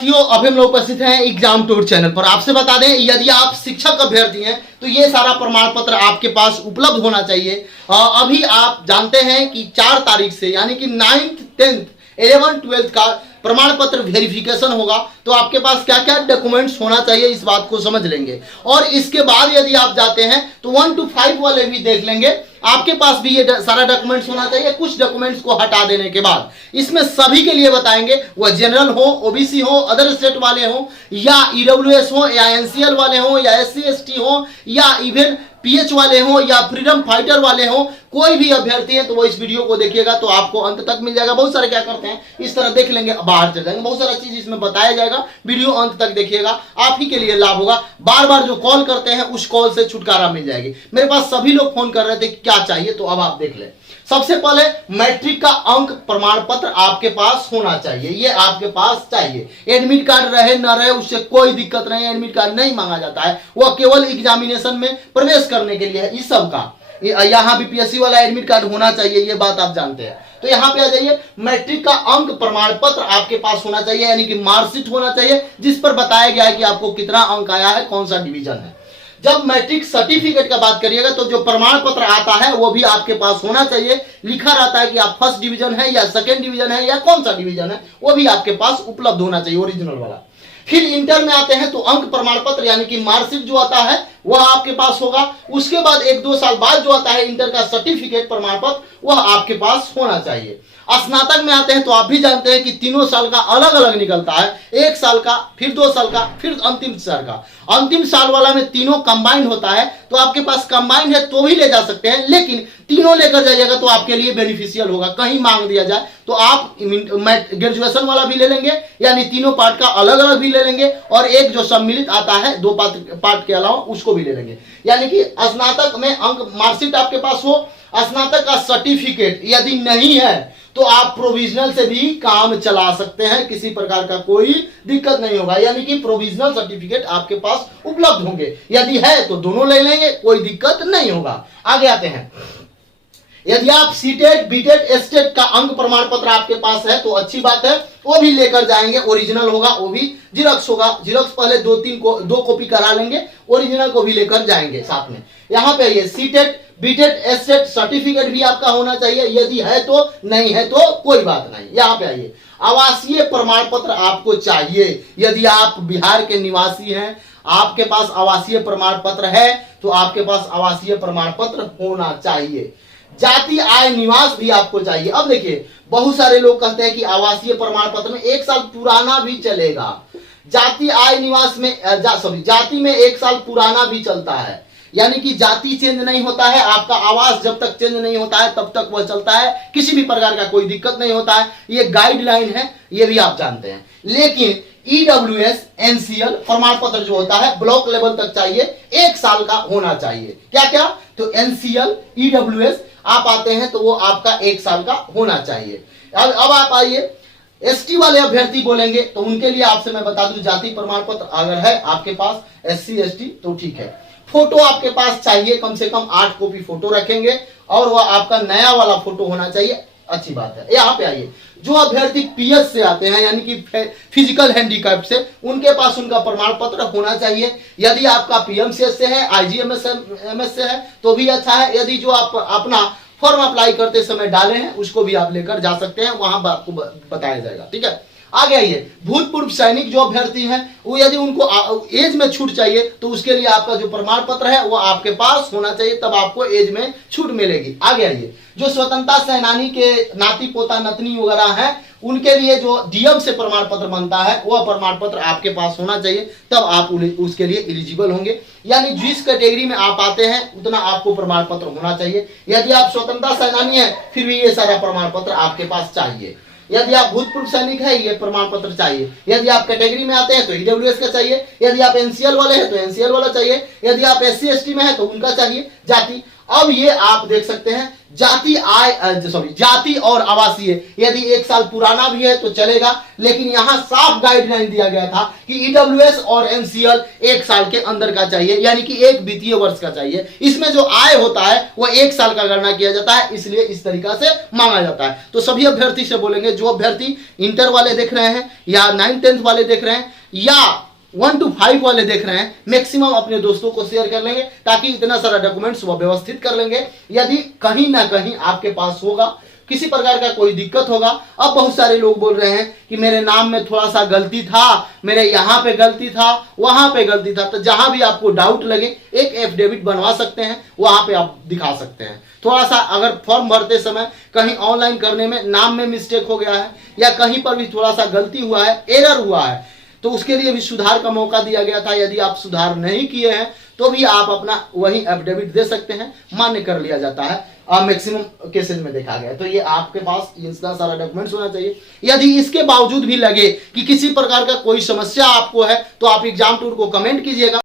अभी हम लोग उपस्थित हैं एग्जाम टूर चैनल पर। आपसे बता दें, यदि आप शिक्षक अभ्यर्थी हैं तो ये सारा प्रमाण पत्र आपके पास उपलब्ध होना चाहिए। अभी आप जानते हैं कि 4 तारीख से यानी कि 9th 10th 11th 12th का प्रमाण पत्र वेरिफिकेशन होगा। तो आपके पास क्या क्या डॉक्यूमेंट्स होना चाहिए इस बात को समझ लेंगे। और इसके बाद यदि आप जाते हैं तो 1 to 5 वाले भी देख लेंगे। आपके पास भी ये सारा डॉक्यूमेंट्स होना चाहिए। कुछ डॉक्यूमेंट्स को हटा देने के बाद इसमें सभी के लिए बताएंगे, वह जनरल हो, ओबीसी हो, अदर स्टेट वाले हो, या ईडब्ल्यूएस हो, या एनसीएल वाले हो, या एससी एसटी हो, या इवन पीएच वाले हो, या फ्रीडम फाइटर वाले हो। कोई भी अभ्यर्थी है तो वो इस वीडियो को देखिएगा तो आपको अंत तक मिल जाएगा। बहुत सारे क्या करते हैं इस तरह देख लेंगे, बाहर चले जाएंगे। बहुत सारा चीज इसमें बताया जाएगा, वीडियो अंत तक देखिएगा, आप ही के लिए लाभ होगा। बार बार जो कॉल करते हैं उस कॉल से छुटकारा मिल जाएगी। मेरे पास सभी लोग फोन कर रहे थे क्या चाहिए, तो अब आप देख ले। सबसे पहले मैट्रिक का अंक प्रमाण पत्र आपके पास होना चाहिए, ये आपके पास चाहिए। एडमिट कार्ड रहे न रहे उससे कोई दिक्कत नहीं, एडमिट कार्ड नहीं मांगा जाता है, वह केवल एग्जामिनेशन में प्रवेश करने के लिए है। इस सब का यहाँ बीपीएससी वाला एडमिट कार्ड होना चाहिए, ये बात आप जानते हैं। तो यहाँ पे आ जाइए, मैट्रिक का अंक प्रमाण पत्र आपके पास होना चाहिए, यानी कि मार्कशीट होना चाहिए जिस पर बताया गया है कि आपको कितना अंक आया है, कौन सा डिवीजन है। जब मैट्रिक सर्टिफिकेट का बात करिएगा तो जो प्रमाण पत्र आता है वो भी आपके पास होना चाहिए। लिखा रहता है कि आप फर्स्ट डिवीजन है या सेकंड डिवीजन है या कौन सा डिवीजन है, वो भी आपके पास उपलब्ध होना चाहिए, ओरिजिनल वाला। फिर इंटर में आते हैं तो अंक प्रमाण पत्र यानी कि मार्कशीट जो आता है वह आपके पास होगा। उसके बाद 1-2 साल बाद जो आता है इंटर का सर्टिफिकेट प्रमाण पत्र, वह आपके पास होना चाहिए। स्नातक में आते हैं तो आप भी जानते हैं कि 3 साल का अलग अलग निकलता है, 1 साल का, फिर 2 साल का, फिर अंतिम साल का। अंतिम साल वाला में तीनों कंबाइंड होता है, तो आपके पास कंबाइंड है तो भी ले जा सकते हैं, लेकिन तीनों लेकर जाइएगा तो आपके लिए बेनिफिशियल होगा। कहीं मांग दिया जाए तो आप ग्रेजुएशन वाला भी ले लेंगे, यानी तीनों पार्ट का अलग अलग भी ले लेंगे, और एक जो सम्मिलित आता है 2 पार्ट के अलावा उसको भी ले लेंगे। यानी कि स्नातक में अंक मार्कशीट आपके पास हो, स्नातक का सर्टिफिकेट यदि नहीं है तो आप प्रोविजनल से भी काम चला सकते हैं, किसी प्रकार का कोई दिक्कत नहीं होगा। यानी कि प्रोविजनल सर्टिफिकेट आपके पास उपलब्ध होंगे, यदि है तो दोनों ले लेंगे, कोई दिक्कत नहीं होगा। आगे आते हैं, यदि आप सीटेट बीटेट एस्टेट का अंक प्रमाण पत्र आपके पास है तो अच्छी बात है, वो भी लेकर जाएंगे। ओरिजिनल होगा, वो भी जिरॉक्स होगा। जिरॉक्स पहले 2 कॉपी करा लेंगे, ओरिजिनल को भी लेकर जाएंगे साथ में। यहाँ पे ये सीटेट बीटेट एस्टेट सर्टिफिकेट भी आपका होना चाहिए, यदि है तो, नहीं है तो कोई बात नहीं। यहाँ पे आइए, आवासीय प्रमाण पत्र आपको चाहिए। यदि आप बिहार के निवासी हैं, आपके पास आवासीय प्रमाण पत्र है तो आपके पास आवासीय प्रमाण पत्र होना चाहिए। जाति आय निवास भी आपको चाहिए। अब देखिए, बहुत सारे लोग कहते हैं कि आवासीय प्रमाण पत्र में 1 साल पुराना भी चलेगा, जाति आय निवास में जाति में 1 साल पुराना भी चलता है। यानी कि जाति चेंज नहीं होता है, आपका आवास जब तक चेंज नहीं होता है तब तक वह चलता है, किसी भी प्रकार का कोई दिक्कत नहीं होता है। ये गाइडलाइन है, ये भी आप जानते हैं। लेकिन ईडब्ल्यूएस एनसीएल प्रमाण पत्र जो होता है ब्लॉक लेवल तक चाहिए, 1 साल का होना चाहिए। क्या क्या? तो एनसीएल ईडब्ल्यूएस आप आते हैं तो वो आपका 1 साल का होना चाहिए। अब आप आइए, एसटी वाले अभ्यर्थी बोलेंगे तो उनके लिए आपसे मैं बता दूं, जाति प्रमाण पत्र अगर है आपके पास एससी एसटी तो ठीक है। फोटो आपके पास चाहिए, कम से कम 8 कॉपी फोटो रखेंगे, और वह आपका नया वाला फोटो होना चाहिए, अच्छी बात है। यहाँ पे आइए, जो अभ्यर्थी पीएच से आते हैं यानी कि फिजिकल हैंडीकैप से, उनके पास उनका प्रमाण पत्र होना चाहिए। यदि आपका पीएमसीएच से है, आईजीएमएस से है तो भी अच्छा है। यदि जो आप अपना फॉर्म अप्लाई करते समय डाले हैं उसको भी आप लेकर जा सकते हैं, वहां आपको बताया जाएगा। ठीक है, आगे आइए, भूतपूर्व सैनिक जो अभ्यर्थी हैं वो यदि उनको एज में छूट चाहिए तो उसके लिए आपका जो प्रमाण पत्र है वो आपके पास होना चाहिए, तब आपको एज में छूट मिलेगी। आगे आइए, जो स्वतंत्रता सेनानी के नाती पोता नतनी वगैरह हैं उनके लिए जो डीएम से प्रमाण पत्र बनता है वह प्रमाण पत्र आपके पास होना चाहिए, तब आप उसके लिए एलिजिबल होंगे। यानी जिस कैटेगरी में आप आते हैं उतना आपको प्रमाण पत्र होना चाहिए। यदि आप स्वतंत्रता सेनानी हैं फिर भी ये सारा प्रमाण पत्र आपके पास चाहिए। यदि आप भूतपूर्व सैनिक है ये प्रमाण पत्र चाहिए। यदि आप कैटेगरी में आते हैं तो ईडब्ल्यूएस का चाहिए। यदि आप एनसीएल वाले हैं तो एनसीएल वाला चाहिए। यदि आप एससी एसटी में है तो उनका चाहिए। जाति अब ये आप देख सकते हैं जाति और आवासीय, यदि 1 साल पुराना भी है तो चलेगा, लेकिन यहां साफ गाइडलाइन दिया गया था कि ईडब्ल्यूएस और एनसीएल 1 साल के अंदर का चाहिए, यानी कि 1 वित्तीय वर्ष का चाहिए। इसमें जो आय होता है वो 1 साल का गणना किया जाता है, इसलिए इस तरीका से मांगा जाता है। तो सभी अभ्यर्थी से बोलेंगे, जो अभ्यर्थी इंटर वाले देख रहे हैं या 9th 10th वाले देख रहे हैं या 1 to 5 वाले देख रहे हैं, मैक्सिमम अपने दोस्तों को शेयर कर लेंगे, ताकि इतना सारा डॉक्यूमेंट्स वो व्यवस्थित कर लेंगे। यदि कहीं ना कहीं आपके पास होगा, किसी प्रकार का कोई दिक्कत होगा, अब बहुत सारे लोग बोल रहे हैं कि मेरे नाम में थोड़ा सा गलती था, मेरे यहाँ पे गलती था, वहां पे गलती था, तो जहां भी आपको डाउट लगे एक एफिडेविट बनवा सकते हैं, वहां पे आप दिखा सकते हैं। थोड़ा सा अगर फॉर्म भरते समय कहीं ऑनलाइन करने में नाम में मिस्टेक हो गया है या कहीं पर भी थोड़ा सा गलती हुआ है, एरर हुआ है, तो उसके लिए भी सुधार का मौका दिया गया था। यदि आप सुधार नहीं किए हैं तो भी आप अपना वही एफिडेविट दे सकते हैं, मान्य कर लिया जाता है। मैक्सिमम केसेस में देखा गया। तो ये आपके पास इतना सारा डॉक्यूमेंट्स होना चाहिए। यदि इसके बावजूद भी लगे कि किसी प्रकार का कोई समस्या आपको है, तो आप एग्जाम टूर को कमेंट कीजिएगा।